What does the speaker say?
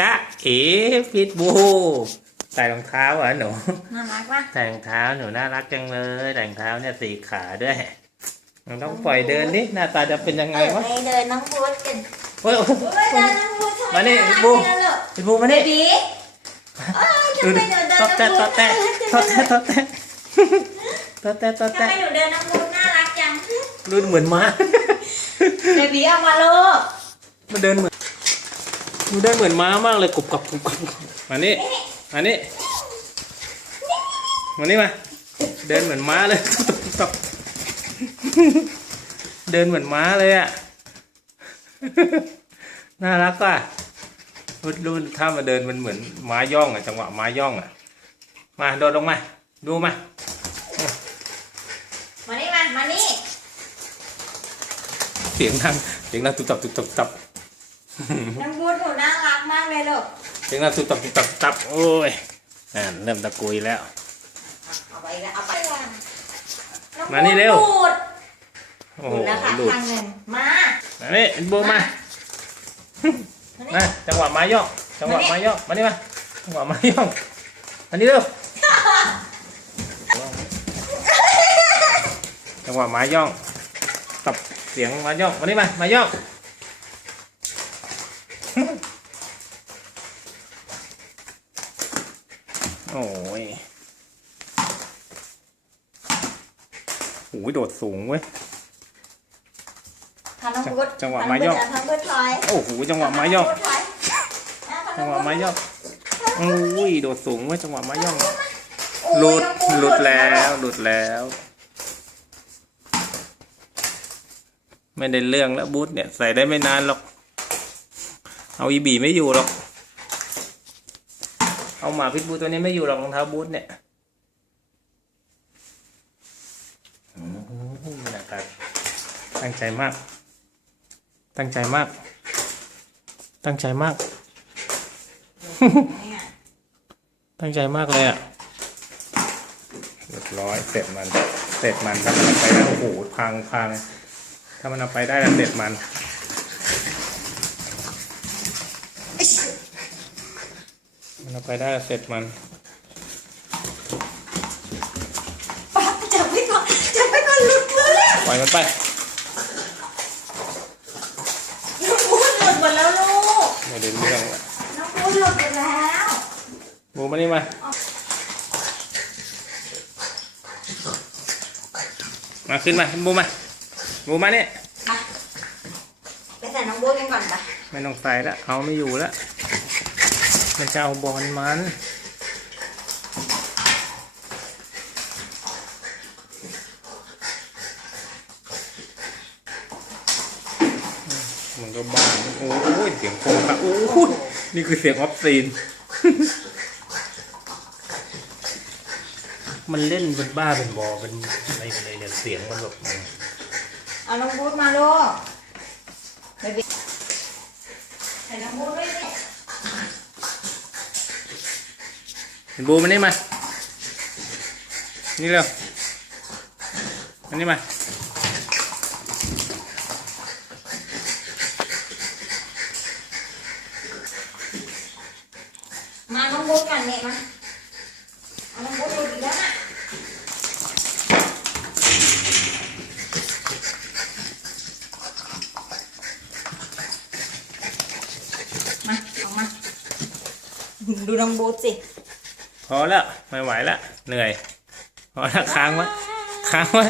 จ๊ะเอ๋ฟิตบูใส่รองเท้าเหรอหนูน่ารักปะใส่รองเท้าหนูน่ารักจังเลยใส่รองเท้าเนี่ยสีขาด้วยมันต้องปล่อยเดินดิหน้าตาจะเป็นยังไงเออวะไปเดินน้องบูธกันโอ้ยโอ้ยโอ้ยเดินน้องบูธทำไมมานี่น่รักบูจังเลยฟิตบูมาเบนี่บีเอ้ยดูทำไมดิหนูเดินตน้อองแตะบูตอธแตะตอแตะตอแตะตอแตะตอทำแตะไมหนูเดินน้องบูธน่ารักจังดูเหมือนม้าเบบีเอามาลูกมันเดินเหมือน มันเดินเหมือนม้ามากเลยกรุบกรับกรุบกรับมานี่มานี่มานี่มา เดินเหมือนม้าเลยตบเดินเหมือนม้าเลยอะ น่ารักว่ะรุ่นรุ่นถ้ามาเดินมันเหมือนม้าย่องอะจังหวะม้าย่องอะ มาโดดลงมา ดูมา มานี่มา มานี่ เสียงดัง เสียงดังตุบตับตุบตับตุบตับ น้องบูธหนูน่ารักมากเลยลูกเสียงดังตุบตับตุบตับตุบตับโอ้ยอ่าเริ่มตะกุยแล้ว เอาไปแล้วเอาไปน้องมานี่เร็ว บูธโอ้หโหลุดแล้วค่ะหลุดทางหนึ่งมามานี่บูมมามานี่มาจังหวะม้าย่องจังหวะม้าย่องมานี่มาจังหวะม้าย่องอันนี้เร็วจังหวะม้าย่องตับเสียงม้าย่องมานี่มาม้าย่อง โอ้ยโอ้ยโดดสูงเว้ยพาน้องบูธจังหวะพมาย่องน้องบูธถอยโอ้โหจังหวะม้าย่องพน้บูธถอยอะพาจัน้งอหวะบูธไม้ย่องอุ้ยโดดสูงเว้ยจังหวะไม้ย่องโอ้ยหลุดน้องบูธหลุดแล้วหลุดแล้ว ไม่ได้เรื่องแล้วบูทเนี่ย ใส่ได้ไม่นานหรอก เอาอีบีไม่อยู่หรอก เอาหมาพิษบูตัวนี้ไม่อยู่หรอกรองเท้าบูทเนี่ยอืมนะครับตั้งใจมาก ตั้งใจมาก ตั้งใจมากเนี่ยตั้งใจมากเลยอะเรียบร้อยเสร็จมันเสร็จมันถ้ามันเอาไปได้โอ้โหพังพังถ้ามันเอาไปได้แล้วเสร็จมัน มัน เอาไปได้แล้วเสร็จมันป๊าจับไว้ก่อนจับไว้ก่อนหลุดมือแล้วปล่อยมันไปน้องบูธหลุดหมดแล้วลูกไม่ได้เรื่องละน้องบูธหลุดหมดแล้วบูมานี่มามาขึ้นมาบูมาบูมาเนี่ยมาไปใส่น้องบูธกันก่อนไปไม่ต้องใส่ละเอาไม่อยู่ละ มันจะเอาบอลมันมันก็บ้าโอ้ยเสียงโคงค่ะโอ้ยนี่คือเสียงออฟซีน มันเล่นเป็นบ้าเป็นบอเป็นอะไรกันเลยเนี่ยเสียงมันแบบเอาน้องบูธมาลูกเบบีใส่น้องบูธด้วยสิ เห็นบูมันนี่มา นี่เร็วมันนี่มา มาน้องบูกันเนี่ยมาเอาน้องบูธหลุดอีกแล้วน่ะมาออกมา ดูน้องบูสิ พอแล้วไม่ไหวแล้วเหนื่อยพอแล้วค้างไว้ค้างไว้